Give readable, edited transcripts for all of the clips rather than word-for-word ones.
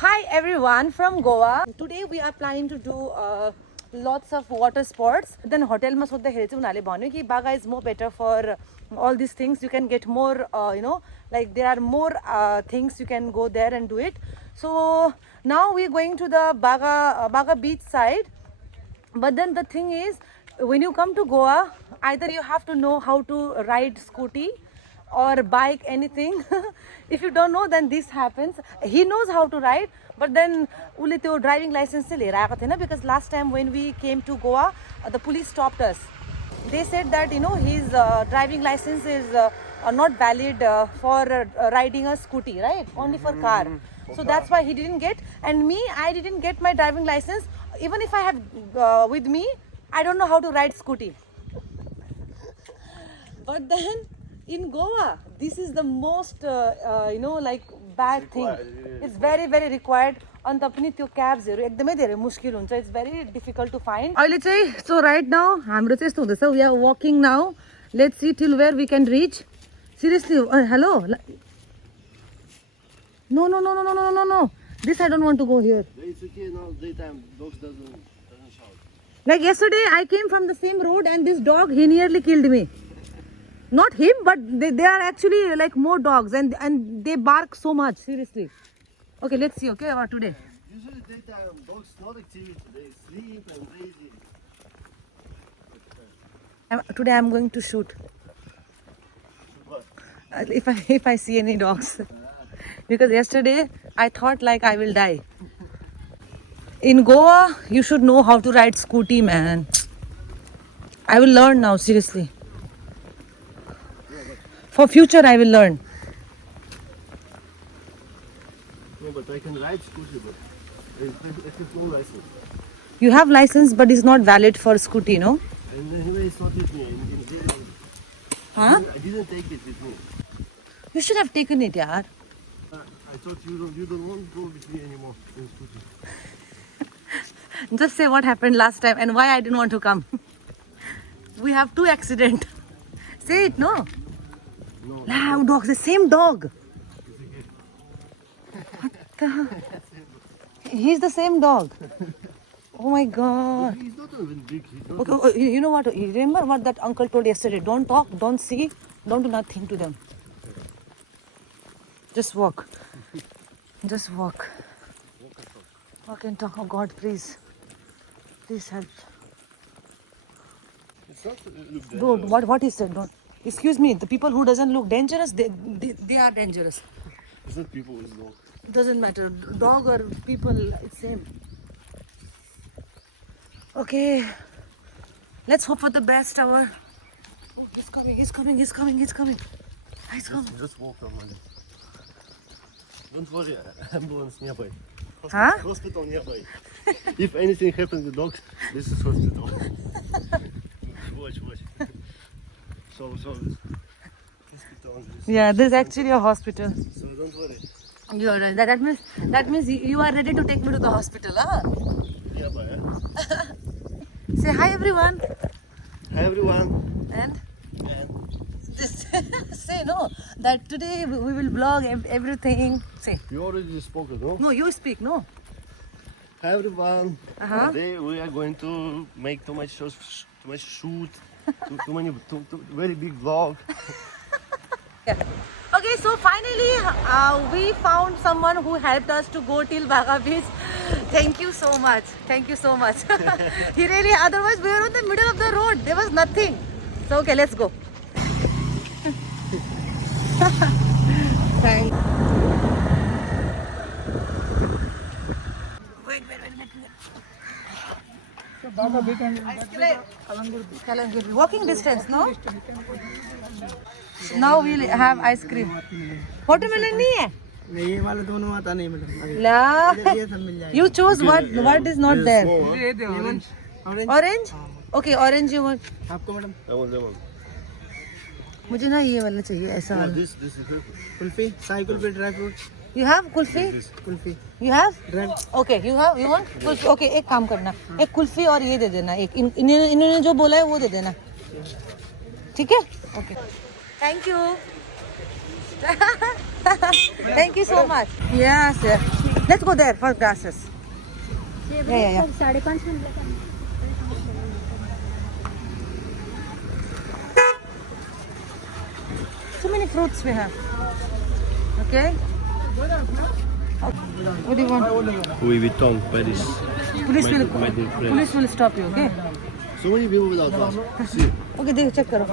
Hi everyone from Goa. Today we are planning to do lots of water sports. Then hotel ma sodha hele chai unhale bhanyo ki Baga is more better for all these things. You can get more like there are more things you can go there and do it. So now we are going to the Baga beach side. But then the thing is, when you come to Goa, either you have to know how to ride scooty or bike, anything. If you don't know, then this happens. He knows how to ride, but then ule त्यो driving license चाहिँ लिएर आएको थिएन, because last time when we came to Goa, the police stopped us. They said that his driving license is not valid for riding a scooty, right? Only for car. So that's why he didn't get. And me, I didn't get my driving license. Even if I have with me, I don't know how to ride scooty. But then in Goa, this is the most like bad thing. It's very very required. And tapni त्यो cabs हरु एकदमै धेरै मुश्किल हुन्छ. It's very difficult to find. अहिले चाहिँ so right now हाम्रो चाहिँ यस्तो हुँदैछ. We are walking now. Let's see till where we can reach. Seriously, hello. No. This I don't want to go here. It's okay now. Daytime dogs doesn't shout. Like yesterday, I came from the same road and this dog, he nearly killed me. Not him, but they are actually like more dogs and they bark so much. Seriously. Okay, let's see. Okay, about today. Usually daytime dogs not activity. They sleep and lazy. Today I'm going to shoot. What? If I see any dogs. Because yesterday I thought like I will die. In Goa, you should know how to ride scooty, man. I will learn now, seriously. For future, I will learn. No, but I can ride scooter, but I have no license. You have license, but it's not valid for scooty, no? And anyway, it's not with me. Huh? I didn't take it with me. You should have taken it, yaar. I thought you don't want to go with me anymore in scooter. Just say what happened last time and why I didn't want to come. We have 2 accidents. Say it, no? No. Loud dogs, the same dog. What the? He's the same dog. Oh my God. He's not even big. He's not Okay, you know what? Remember what that uncle told yesterday? Don't talk, don't see, don't do nothing to them. Just walk. Just walk. Walk and talk. Oh God, please. Please help. It's not look Dude, what he said? Don't. Excuse me. The people who doesn't look dangerous, they are dangerous. It's not people, it's dog. Doesn't matter. Dog or people, it's same. Okay. Let's hope for the best. Oh, he's coming. He's coming. Just walk normally. Don't worry, ambulance nearby. Huh? Hospital nearby. If anything happens with dogs, this is hospital. Watch. So this hospital. Yeah, this is actually a hospital. So don't worry. You are right. That means you are ready to take me to the hospital, huh? Nearby. Say hi everyone. Hi everyone. And And just say no. That today we will vlog everything. Say. you already spoke, no? No, you speak. No. Hi everyone. Uh-huh. Today we are going to make too much shoot, too very big vlog. Yeah. Okay, so finally we found someone who helped us to go till Baga Beach. Thank you so much. He really, otherwise we were in the middle of the road. There was nothing. So okay, let's go. Thanks. Wait. Baga Beach and Kalangur. Walking distance, no? Now we'll have ice cream. Watermelon नहीं है? नहीं ये वाले दोनों आता नहीं मतलब ला. ये सब मिल जाएगा You choose what is not there. ये दे orange Orange? Okay, orange you want. आपको मैडम I want lemon. मुझे ना ये वाला चाहिए ऐसा वाला. This is good. Kulfi shahi kulfi dry fruit You have kulfi? Kulfi You have? Dry Okay, you want kulfi? Okay, एक काम करना. एक कुल्फी और ये दे देना. एक इन्होंने जो बोला है वो दे देना. ठीक है? Okay. Thank you. Thank you so much. Yes. Let's go there for grasses. Yeah. 5.5 minute. So many fruits we have. Okay. What do you want? Louis Vuitton, Paris. Police will stop you. Okay. So many people without mask. See. Okay, देखो check करो.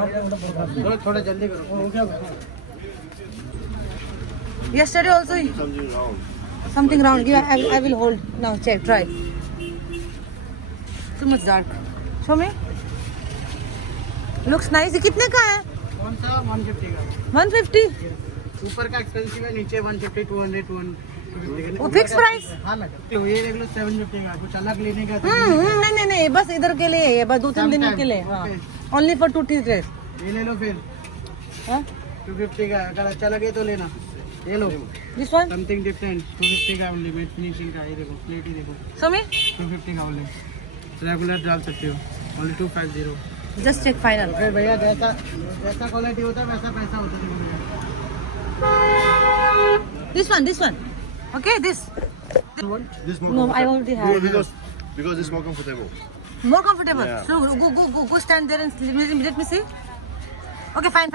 थोड़ा जल्दी करो. हो गया. Yesterday also Something wrong. something round. Yeah, I will hold. Now check. Try. Too much dark. Show me. Looks nice. ये कितने का है? कौन सा 150 का. 150. ऊपर का एक्सपेंसिव है, नीचे 150, 200, 250 वो फिक्स प्राइस? हाँ लगा. ये देख लो 750 का. कुछ अलग लेने का. नहीं बस इधर के लिए है, बस 2-3 दिन के लिए. हाँ. Only for 2-3 days. ये ले लो फिर. हाँ? 250 का. अगर अच्छा लगे तो लेना. ये लो. This one? Something different. 250 का ओनली. मेट फिनिशिंग का. ये देखो प्लेट ही देखो. Show me. 250 का ओनली. रेगुलर डाल सकते हो. ओनली 250. Just check final. फिर भैया जैसा जैसा क्वालिटी होता है वैसा पैसा होता है. This one. Okay, this. This more No, I already have. because it's more comfortable. More comfortable. Yeah. So go stand there and let me see. Okay, fine.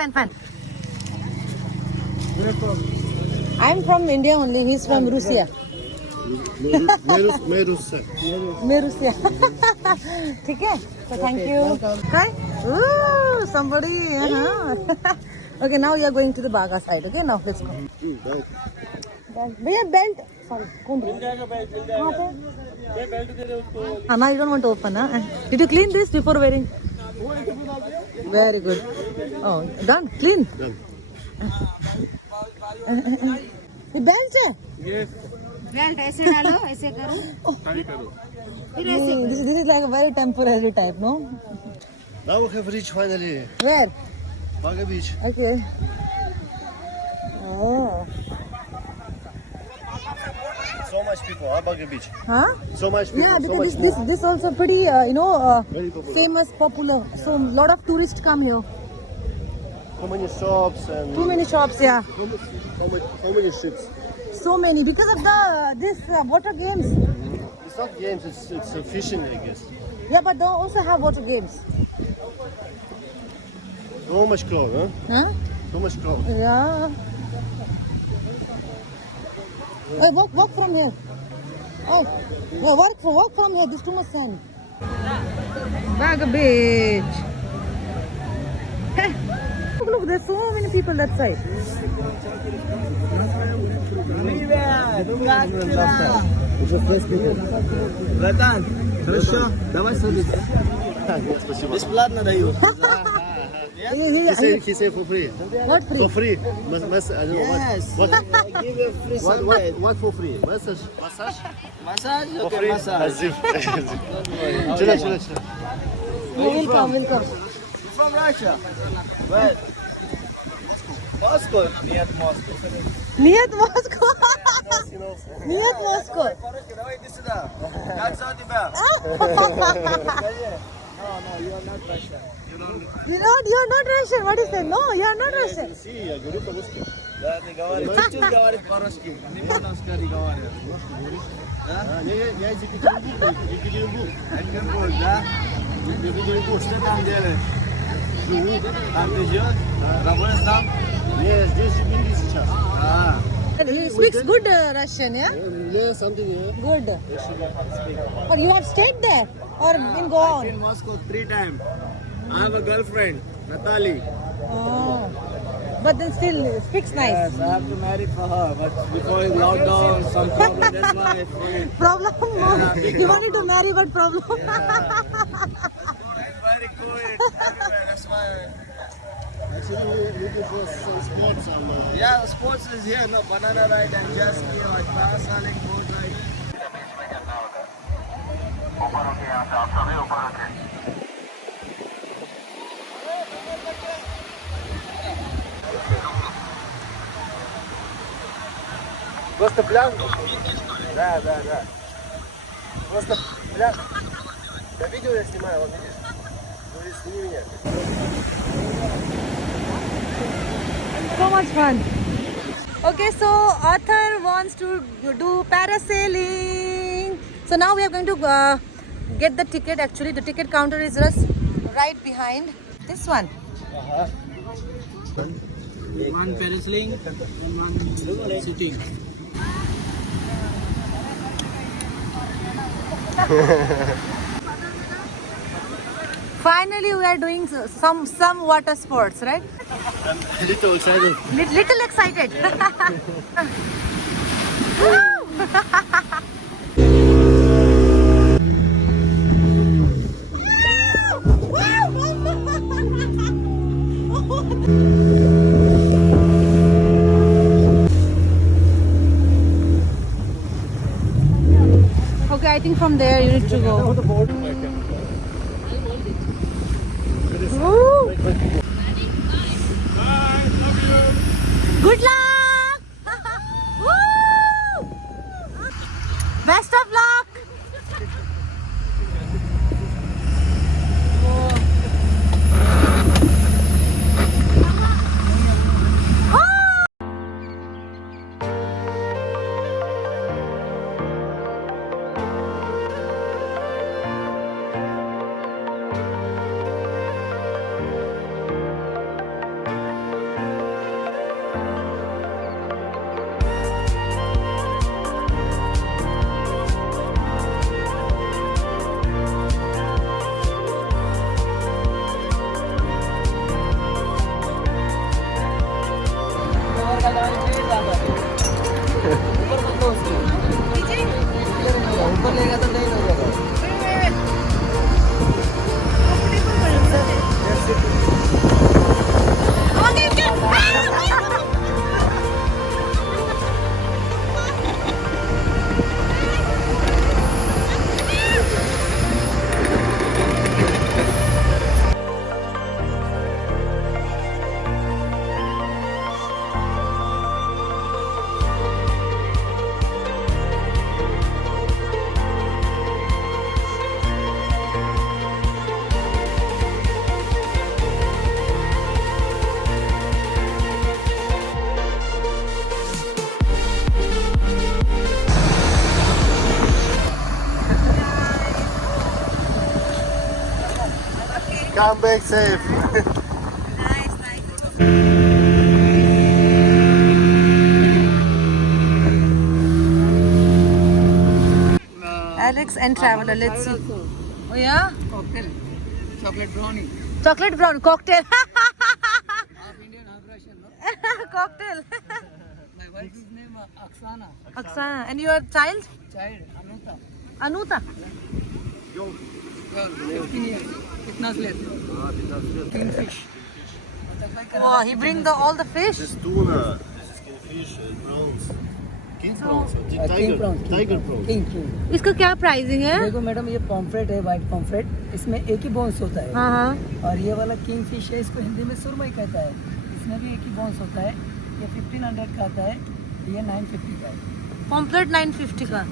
I'm from India only. He's from Russia. Merusa. मैं Russia. ठीक है? So thank you. Okay? Ooh, somebody. Okay, now you are going to the Baga side. Okay, now let's go. भैया belt. Sorry, कौन दे? कहाँ पे? Now you don't want to open, huh? Did you clean this before wearing? Very good. Oh, done. Clean. Done. ये belt है? Belt ऐसे डालो, ऐसे करो. This is like a very temporary type, no? Now we have reached finally Where? Baga Beach. Okay. Oh. So much people, Baga Beach. Huh? So much people. Yeah, so because much this also pretty, Very popular. famous, popular. So lot of tourists come here. So many shops and Too many shops, yeah. how many ships. So many because of this water games. It's not games, it's fishing, I guess. Yeah, but they also have water games. So much crowd, huh? Huh? So much crowd. Yeah. Hey, walk from here. Oh, walk from here. There's too much sand. Baga Beach. Hey, look, there's so many people that side. Братан, хорошо, давай садись. Спасибо. Бесплатно даю. He said for free. What free? For free. I don't know Yes. what. I give you free sunlight. What for free? Massage? Massage? For Okay, free? massage. As if. Chill. We'll come. From Russia. Where? Moscow. Near Moscow. Niyat Moscow. Niyat Moscow. Короче, давай иди сюда. Как зовут тебя? No, you are not Russian. You're not Russian. What is that? No, you're not Russian. Sí, я говорю по-русски. Да, ты говоришь. Чуть-чуть говорит по-русски. Немножко не говорит. Я из Екатеринбурга. Екатеринбург, да? Екатеринбург, что там делаешь? Живу. Там ты живешь? Работаешь там? Я здесь живу сейчас. He speaks good Russian, yeah? Yeah, something, yeah. Good. But you have stayed there or in Goa? In Moscow 3 times. I have a girlfriend, Natalie. Oh. But then still speaks nice. Yes, I have to marry for her, but before it's lockdown, some problem, that's why I forget. Problem? You wanted to marry, but problem? It's very cool everywhere, that's why. Actually, looking for some sports. Yeah, sports is here, no, banana ride and jet ski, like parasailing, boat ride. Просто пляж? Да. Просто пляж. Да, видео я снимаю, вот видишь. Ну, сними меня. So much fun. Okay, so Arthur wants to do parasailing. So now we are going to get the ticket. Actually, the ticket counter is just right behind this one. One parasailing and one sitting. Finally, we are doing some water sports, right? I'm a little excited. Little excited. Okay, I think from there you need to go. Woo! Good luck! Woo! Best of luck! ऊपर लेगा तो नहीं होगा। Come back safe. Alex and Traveler, let's see. Oh yeah? Cocktail, chocolate brownie. Chocolate brown cocktail. Half Indian, half Russian. No? Cocktail. My wife's name Aksana. Aksana. And your child? Child Anuta. Anuta. Girl, 15 years. Fitness less. Kingfish. Wow, he bring all the fish. This is tuna, this is kingfish, prawns. King prawns, king prawns. tiger prawns. King. इसका क्या pricing है? देखो madam ये pomfret है, white pomfret. इसमें एक ही bones होता है। हाँ हाँ। और ये वाला किंग फिश है, इसको हिंदी में सुरमई कहता है। इसमें भी एक ही बोन्स होता है। ये 1500 का आता है, ये 950 का है। पॉम्पलेट 950 का।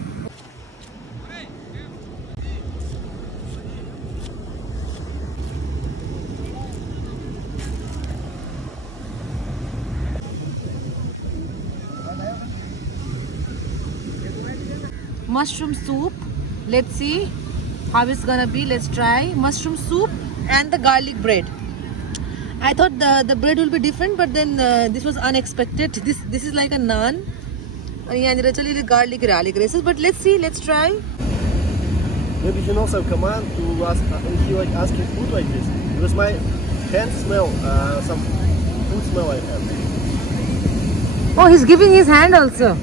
Mushroom soup. Let's see how it's gonna be. Let's try mushroom soup and the garlic bread. I thought the bread will be different, but then this was unexpected. This is like a naan. And yeah, actually garlic races. But let's see. Let's try. Maybe you can also command to ask if you like asking food like this, because my hands smell some food smell I have. Oh, he's giving his hand also.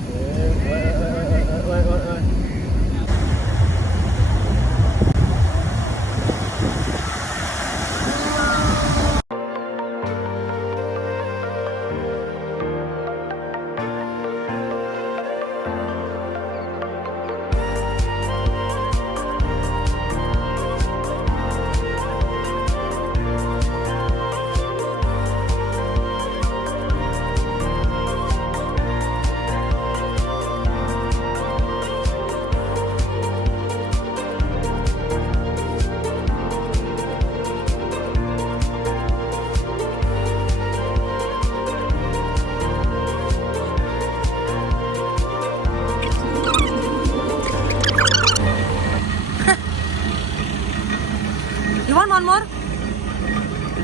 one more?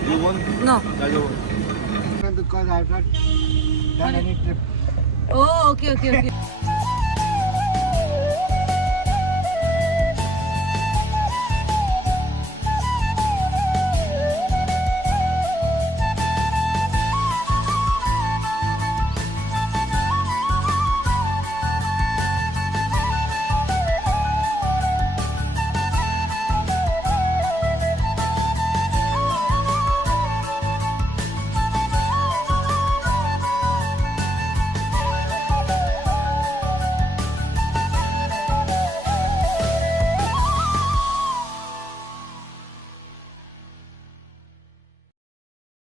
You want? No. I don't want. Because I've not done any trip. Oh, okay.